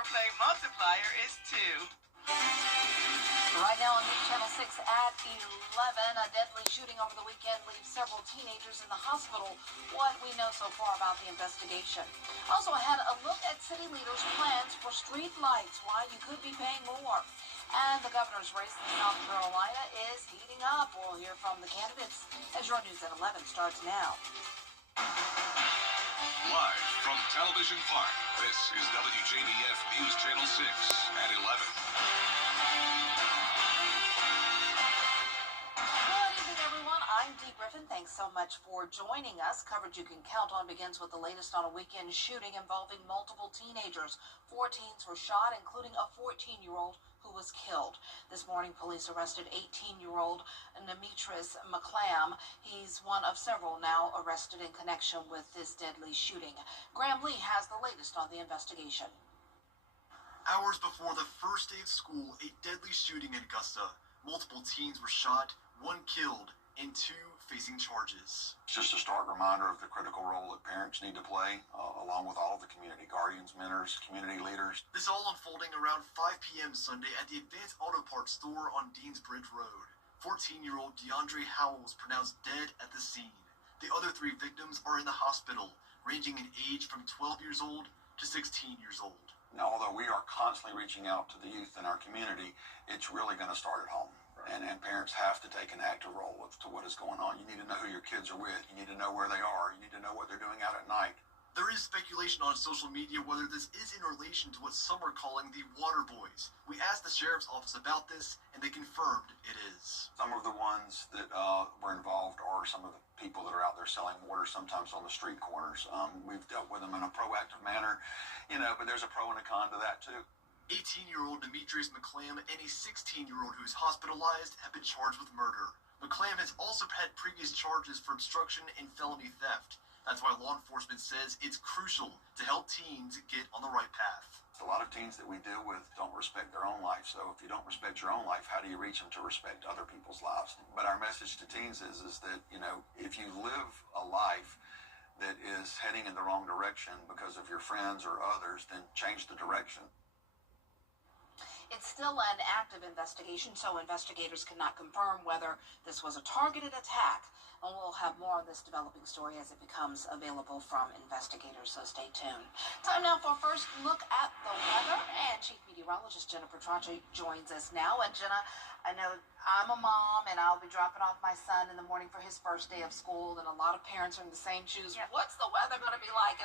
Our play multiplier is 2. Right now on News Channel 6 at 11, a deadly shooting over the weekend leaves several teenagers in the hospital. What we know so far about the investigation. Also had a look at city leaders' plans for street lights, why you could be paying more. And the governor's race in South Carolina is heating up. We'll hear from the candidates as your News at 11 starts now. Live from Television Park, this is WJBF News Channel 6 at 11. I'm Dee Griffin. Thanks so much for joining us. Coverage you can count on begins with the latest on a weekend shooting involving multiple teenagers. 4 teens were shot, including a 14-year-old who was killed. This morning, police arrested 18-year-old Demetrius McClam. He's one of several now arrested in connection with this deadly shooting. Graham Lee has the latest on the investigation. Hours before the first day of school, a deadly shooting in Augusta. Multiple teens were shot, 1 killed, and 2 facing charges. It's just a stark reminder of the critical role that parents need to play, along with all of the community guardians, mentors, community leaders. This all unfolding around 5 p.m. Sunday at the Advanced Auto Parts store on Deans Bridge Road. 14-year-old DeAndre Howell was pronounced dead at the scene. The other 3 victims are in the hospital, ranging in age from 12 years old to 16 years old. Now, although we are constantly reaching out to the youth in our community, it's really going to start at home. And parents have to take an active role to what is going on. You need to know who your kids are with. You need to know where they are. You need to know what they're doing out at night. There is speculation on social media whether this is in relation to what some are calling the water boys. We asked the sheriff's office about this, and they confirmed it is. Some of the ones that were involved are some of the people that are out there selling water, sometimes on the street corners. We've dealt with them in a proactive manner, but there's a pro and a con to that too. 18-year-old Demetrius McClam and a 16-year-old who's hospitalized have been charged with murder. McClam has also had previous charges for obstruction and felony theft. That's why law enforcement says it's crucial to help teens get on the right path. A lot of teens that we deal with don't respect their own life, so if you don't respect your own life, how do you reach them to respect other people's lives? But our message to teens is that, if you live a life that is heading in the wrong direction because of your friends or others, then change the direction. It's still an active investigation, so investigators cannot confirm whether this was a targeted attack. And we'll have more on this developing story as it becomes available from investigators, so stay tuned. Time now for a first look at the weather, and Chief Meteorologist Jenna Petracci joins us now. And Jenna, I know I'm a mom, and I'll be dropping off my son in the morning for his first day of school, and a lot of parents are in the same shoes. Yep. What's the weather going to be like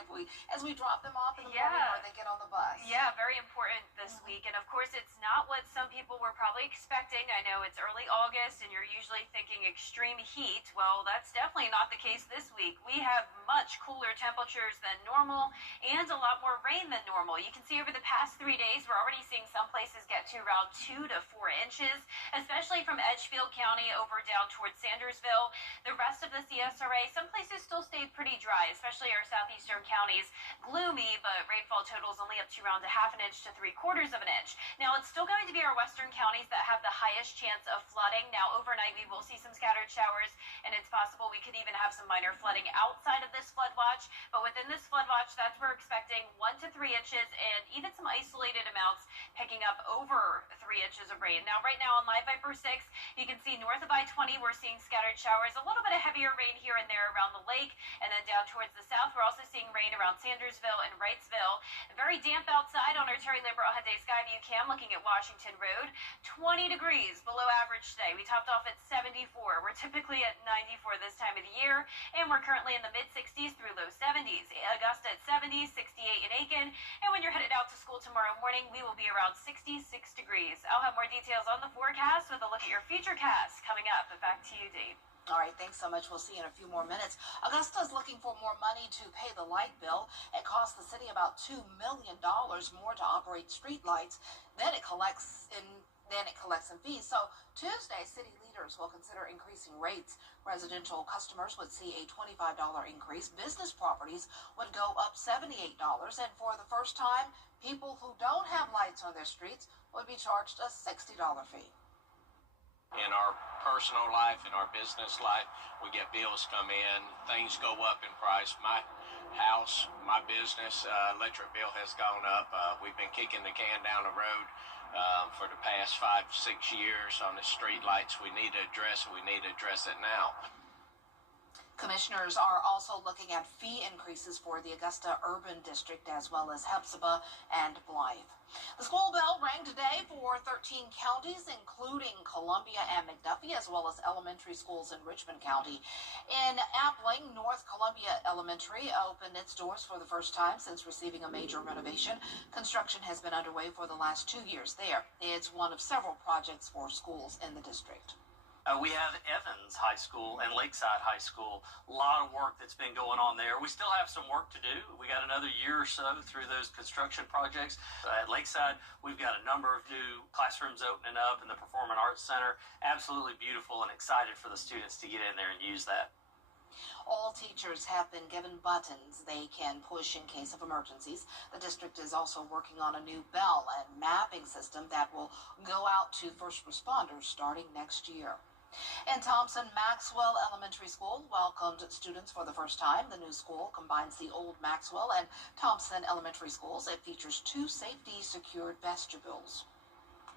as we drop them off in the morning or they get on the bus? Yeah, very important this week, and of course it's not what some people were probably expecting. I know it's early August, and you're usually thinking extreme heat. Well, that's definitely not the case this week. We have much cooler temperatures than normal and a lot more rain than normal. You can see over the past 3 days, we're already seeing some places get to around 2 to 4 inches, especially from Edgefield County over down towards Sandersville. The rest of the CSRA, some places still stay pretty dry, especially our southeastern counties. Gloomy, but rainfall totals only up to around a ½ inch to 3/4 of an inch. Now, it's still going to be our western counties that have the highest chance of flooding. Now, overnight, we will see some scattered showers, and it's possible we could even have some minor flooding outside of this flood watch. But within this flood watch, that's we're expecting 1 to 3 inches and even some isolated amounts picking up over 3 inches of rain. Now, right now on Live Viper 6, you can see north of I-20, we're seeing scattered showers, a little bit of heavier rain here and there around the lake, and then down towards the south, we're also seeing rain around Sandersville and Wrightsville. Very damp outside on our Terry Liberal Hyundai Skyview cam looking at Washington Road. 20 degrees below average today. We topped off at 74. We're typically at 94 this time of the year, and we're currently in the mid-60s through low 70s. Augusta at 70, 68 in Aiken, and when you're headed out to school tomorrow morning, we will be around 66 degrees. I'll have more details on the forecast with a look at your future cast coming up. Back to you, Dave. All right, thanks so much. We'll see you in a few more minutes. Augusta is looking for more money to pay the light bill. It costs the city about $2 million more to operate street lights. Then it collects in fees. So Tuesday, city leaders will consider increasing rates. Residential customers would see a $25 increase. Business properties would go up $78. And for the first time, people who don't have lights on their streets would be charged a $60 fee. In our personal life, in our business life, we get bills come in, things go up in price. My house, my business, electric bill has gone up. We've been kicking the can down the road for the past 5-6 years on the street lights. We need to address it. We need to address it now. Commissioners are also looking at fee increases for the Augusta Urban District as well as Hephzibah and Blythe. The school bell rang today for 13 counties, including Columbia and McDuffie, as well as elementary schools in Richmond County. In Appling, North Columbia Elementary opened its doors for the first time since receiving a major renovation. Construction has been underway for the last 2 years there. It's one of several projects for schools in the district. We have Evans High School and Lakeside High School. A lot of work that's been going on there. We still have some work to do. We got another year or so through those construction projects. At Lakeside, we've got a number of new classrooms opening up in the Performing Arts Center. Absolutely beautiful and excited for the students to get in there and use that. All teachers have been given buttons they can push in case of emergencies. The district is also working on a new bell and mapping system that will go out to first responders starting next year. And Thompson Maxwell Elementary School welcomed students for the first time. The new school combines the old Maxwell and Thompson Elementary Schools. It features 2 safety-secured vestibules.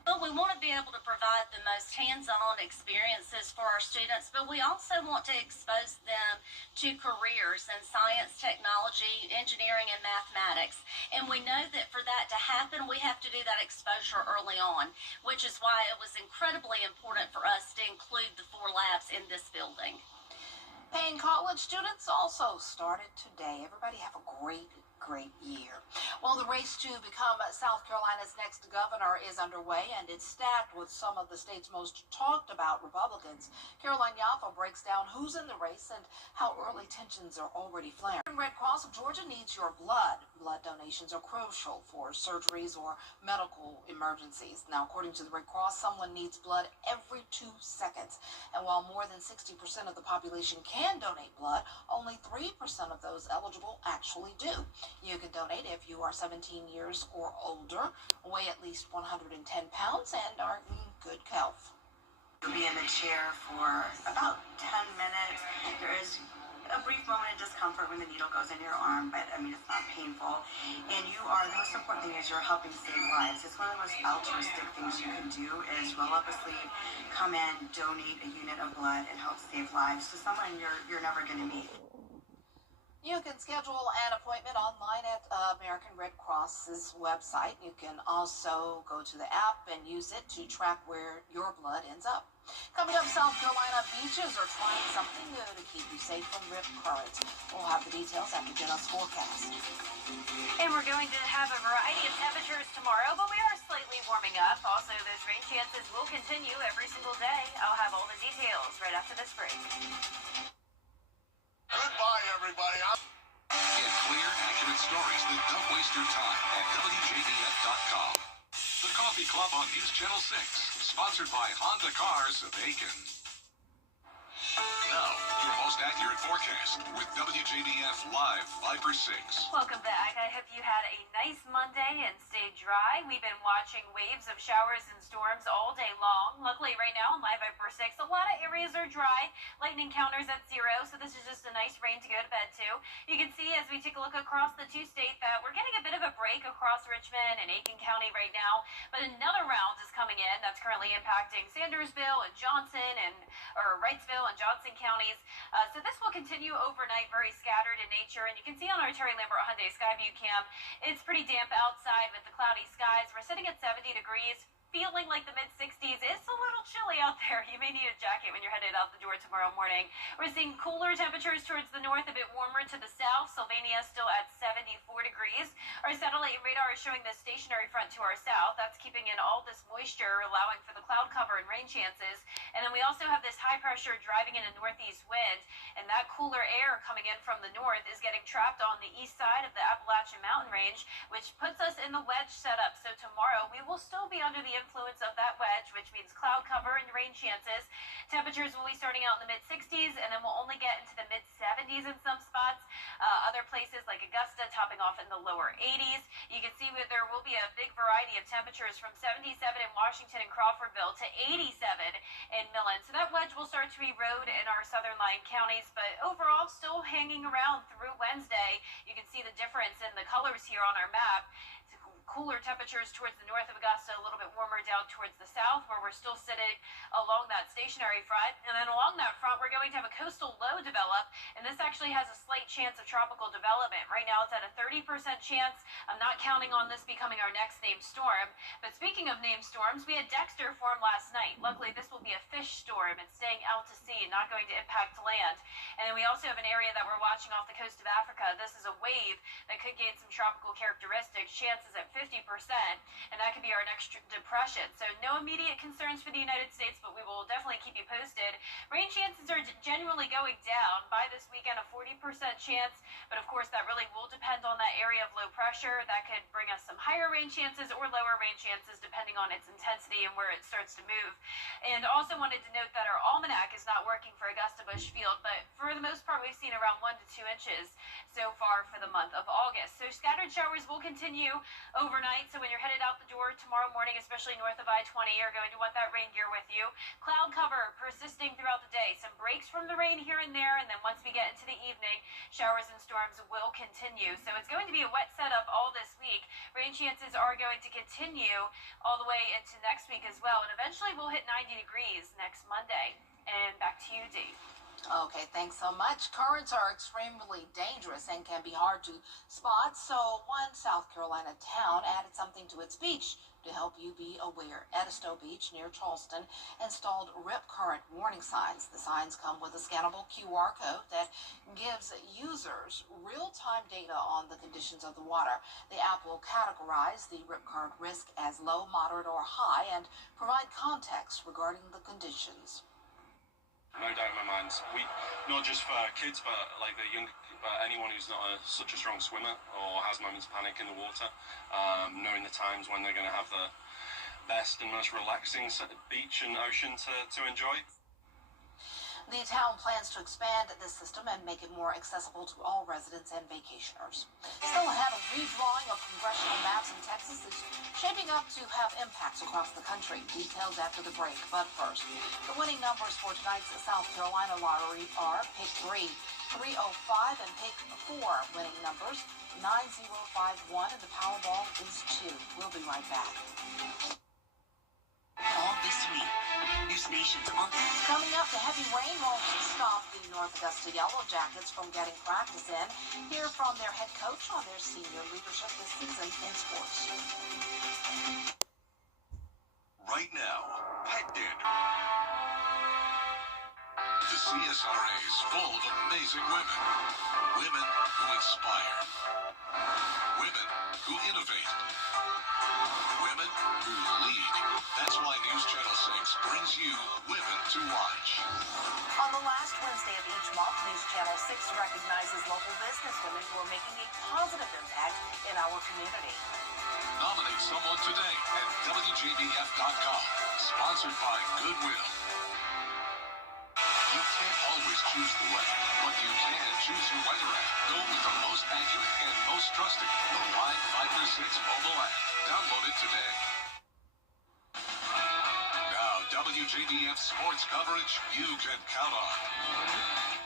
Well, we want to be able to provide the most hands-on experiences for our students, but we also want to expose them to careers in science, technology, engineering, and mathematics. And we know that for that to happen, we have to do that exposure early on, which is why it was incredibly important for us to include the 4 labs in this building. Payne College students also started today. Everybody have a great year. Well, the race to become South Carolina's next governor is underway, and it's stacked with some of the state's most talked about Republicans. Caroline Yaffa breaks down who's in the race and how early tensions are already flaring. Red Cross of Georgia needs your blood. Blood donations are crucial for surgeries or medical emergencies. Now, according to the Red Cross, someone needs blood every 2 seconds. And while more than 60% of the population can donate blood, only 3% of those eligible actually do. You can donate if you are 17 years or older, weigh at least 110 pounds, and are in good health. You'll be in the chair for about 10 minutes. There is a brief moment of discomfort when the needle goes in your arm, but I mean, it's not painful. And the most important thing is you're helping save lives. It's one of the most altruistic things you can do is roll up a sleeve, come in, donate a unit of blood, and help save lives to someone you're never going to meet. You can schedule an appointment online at American Red Cross's website. You can also go to the app and use it to track where your blood ends up. Coming up, South Carolina beaches are trying something new to keep you safe from rip currents. We'll have the details after Jenna's forecast. And we're going to have a variety of temperatures tomorrow, but we are slightly warming up. Also, those rain chances will continue every single day. I'll have all the details right after this break. Goodbye, everybody. Get clear, accurate stories that don't waste your time at WJBF.com. The Coffee Club on News Channel 6, sponsored by Honda Cars of Aiken. Now, your most accurate forecast with WJBF Live 5 for 6. Welcome back. I hope you had a nice Monday and stayed dry. We've been watching waves of showers and storms all day long. Luckily, right now on Live 5 for 6, a lot of areas are dry. Lightning counters at 0, so this is just a nice rain to go to bed to. You can see as we take a look across the 2-state that we're getting a bit of a break across Richmond and Aiken County right now, but another round is coming in that's currently impacting Sandersville and Wrightsville and Johnson counties. So this will continue overnight, very scattered in nature. And you can see on our Terry Lambert Hyundai Skyview cam, it's pretty damp outside with the cloudy skies. We're sitting at 70 degrees. Feeling like the mid-60s. It's a little chilly out there. You may need a jacket when you're headed out the door tomorrow morning. We're seeing cooler temperatures towards the north, a bit warmer to the south. Sylvania still at 74 degrees. Our satellite radar is showing the stationary front to our south. That's keeping in all this moisture, allowing for the cloud cover and rain chances. And then we also have this high pressure driving in a northeast wind, and that cooler air coming in from the north is getting trapped on the east side of the Appalachian Mountain Range, which puts us in the wedge setup. So tomorrow we will still be under the influence of that wedge, which means cloud cover and rain chances. Temperatures will be starting out in the mid-60s, and then we'll only get into the mid-70s in some spots. Other places like Augusta topping off in the lower 80s. You can see there will be a big variety of temperatures from 77 in Washington and Crawfordville to 87 in Millen. So that wedge will start to erode in our southern lying counties, but overall still hanging around through Wednesday. You can see the difference in the colors here on our map. Cooler temperatures towards the north of Augusta, a little bit warmer down towards the south, where we're still sitting along that stationary front. And then along that front, we're going to have a coastal low develop, and this actually has a slight chance of tropical development. Right now, it's at a 30% chance. I'm not counting on this becoming our next named storm. But speaking of named storms, we had Dexter form last night. Luckily, this will be a fish storm and staying out to sea, not going to impact land. And then we also have an area that we're watching off the coast of Africa. This is a wave that could gain some tropical characteristics, chances at 50%, and that could be our next depression. So no immediate concerns for the United States, but we will definitely keep you posted. Rain chances are genuinely going down by this weekend, a 40% chance, but of course that really will depend on that area of low pressure. That could bring us some higher rain chances or lower rain chances depending on its intensity and where it starts to move. And also wanted to note that our almanac is not working for Augusta Bush Field, but for the most part we've seen around 1 to 2 inches so far for the month of August. So scattered showers will continue overnight, so when you're headed out the door tomorrow morning, especially north of I-20, you're going to want that rain gear with you. Cloud cover persisting throughout the day. Some breaks from the rain here and there, and then once we get into the evening, showers and storms will continue. So it's going to be a wet setup all this week. Rain chances are going to continue all the way into next week as well, and eventually we'll hit 90 degrees next Monday. And back to you, Dee. Okay, thanks so much. Currents are extremely dangerous and can be hard to spot, so one South Carolina town added something to its beach to help you be aware. Edisto Beach near Charleston installed rip current warning signs. The signs come with a scannable QR code that gives users real-time data on the conditions of the water. The app will categorize the rip current risk as low, moderate, or high and provide context regarding the conditions. No doubt in my mind, not just for kids, but like but anyone who's not such a strong swimmer or has moments of panic in the water, knowing the times when they're going to have the best and most relaxing beach and ocean to enjoy. The town plans to expand this system and make it more accessible to all residents and vacationers. Still ahead, a redrawing of congressional maps in Texas is shaping up to have impacts across the country. Details after the break. But first, the winning numbers for tonight's South Carolina lottery are Pick 3, 305, and Pick 4. Winning numbers 9051, and the Powerball is 2. We'll be right back. All this week, News Nation's on. Coming up, the heavy rain won't stop the North Augusta Yellow Jackets from getting practice in. Hear from their head coach on their senior leadership this season in sports. Right now, Pet Dander. The CSRA is full of amazing women. Women who inspire. Women who innovate. Women who lead. That's why News Channel 6 brings you Women to Watch. On the last Wednesday of each month, News Channel 6 recognizes local businesswomen who are making a positive impact in our community. Nominate someone today at WJBF.com. Sponsored by Goodwill. You can't always choose the weather, but you can choose your weather app. Go with the most accurate and most trusted, the Line 536 mobile app. Download it today. Now, WJBF sports coverage you can count on.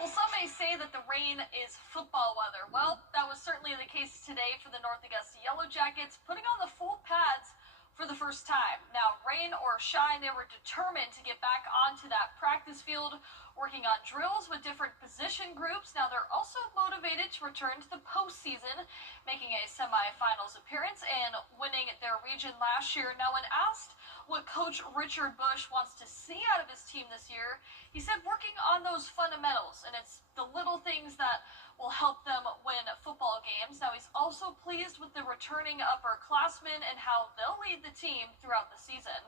Well, some may say that the rain is football weather. Well, that was certainly the case today for the North Augusta Yellow Jackets, putting on the full pads for the first time. Now, rain or shine, they were determined to get back onto that practice field, working on drills with different position groups. Now, they're also motivated to return to the postseason, making a semifinals appearance and winning their region last year. Now, when asked what Coach Richard Bush wants to see out of his team this year, he said working on those fundamentals, and it's the little things that will help them win football games. Now, he's also pleased with the returning upperclassmen and how they'll lead the team throughout the season.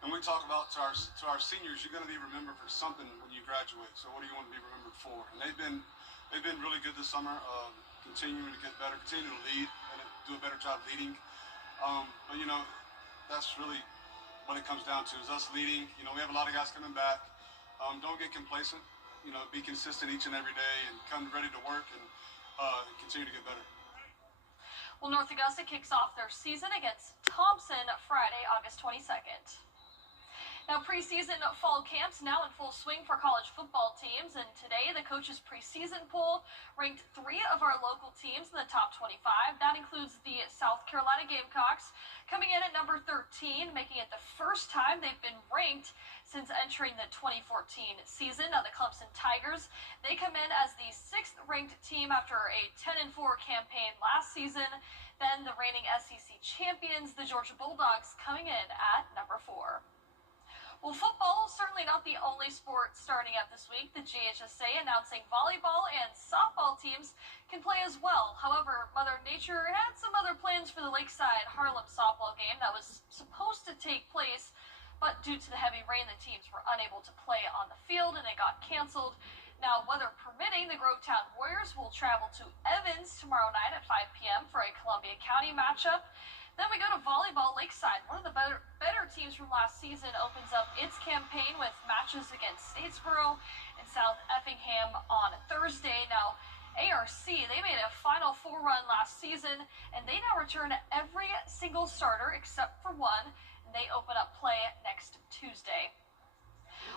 When we talk about to our seniors, you're going to be remembered for something when you graduate. So what do you want to be remembered for? And they've been really good this summer, continuing to get better, continuing to lead and do a better job leading. But you know, that's really what it comes down to is us leading. You know, we have a lot of guys coming back. Don't get complacent. You know, be consistent each and every day and come ready to work and continue to get better. Well, North Augusta kicks off their season against Thompson Friday, August 22nd. Now, preseason fall camps now in full swing for college football teams, and today the coaches' preseason poll ranked 3 of our local teams in the top 25. That includes the South Carolina Gamecocks, coming in at number 13, making it the first time they've been ranked since entering the 2014 season. Now, the Clemson Tigers, they come in as the 6th ranked team after a 10-4 campaign last season. Then the reigning SEC champions, the Georgia Bulldogs, coming in at number 4. Well, football is certainly not the only sport starting up this week. The GHSA announcing volleyball and softball teams can play as well. However, Mother Nature had some other plans for the Lakeside Harlem softball game that was supposed to take place, but due to the heavy rain, the teams were unable to play on the field and it got canceled. Now, weather permitting, the Grovetown Warriors will travel to Evans tomorrow night at 5 p.m. for a Columbia County matchup. Then we go to volleyball. Lakeside, one of the better teams from last season, opens up its campaign with matches against Statesboro and South Effingham on Thursday. Now, ARC, they made a Final Four run last season, and they now return every single starter except for one, and they open up play next Tuesday.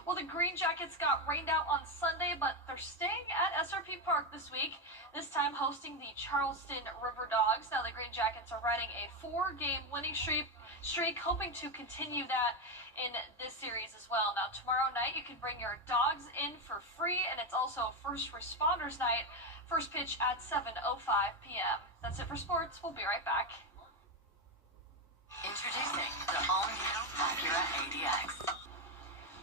Well, the Green Jackets got rained out on Sunday, but they're staying at SRP Park this week, this time hosting the Charleston River Dogs. Now, the Green Jackets are riding a 4-game winning streak, hoping to continue that in this series as well. Now, tomorrow night, you can bring your dogs in for free, and it's also First Responders Night. First pitch at 7:05 p.m. That's it for sports. We'll be right back. Introducing the all-new Acura ADX.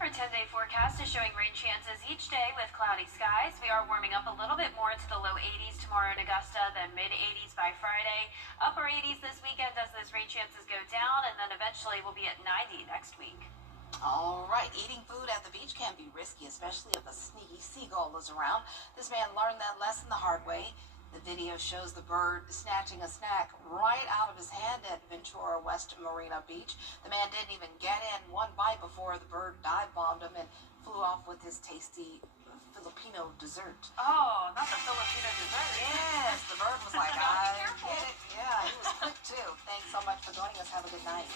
Our 10-day forecast is showing rain chances each day with cloudy skies. We are warming up a little bit more into the low 80s tomorrow in Augusta, then mid-80s by Friday. Upper 80s this weekend as those rain chances go down, and then eventually we'll be at 90 next week. All right, eating food at the beach can be risky, especially if a sneaky seagull is around. This man learned that lesson the hard way. The video shows the bird snatching a snack right out of his hand at Ventura West Marina Beach. The man didn't even get in one bite before the bird dive-bombed him and flew off with his tasty Filipino dessert. Oh, not the Filipino dessert. Yes, the bird was like, Be I careful. get it. Yeah, he was quick too. Thanks so much for joining us. Have a good night.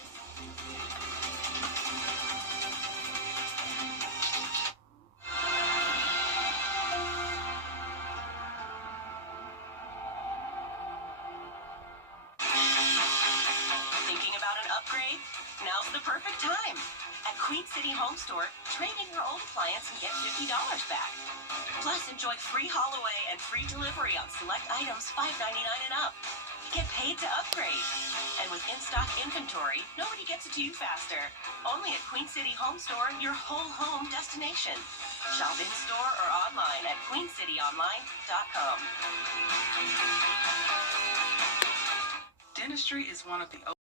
Now's the perfect time. At Queen City Home Store, trade in your old appliance and get $50 back. Plus, enjoy free haul away and free delivery on select items $5.99 and up. Get paid to upgrade. And with in-stock inventory, nobody gets it to you faster. Only at Queen City Home Store, your whole home destination. Shop in-store or online at queencityonline.com. Dentistry is one of the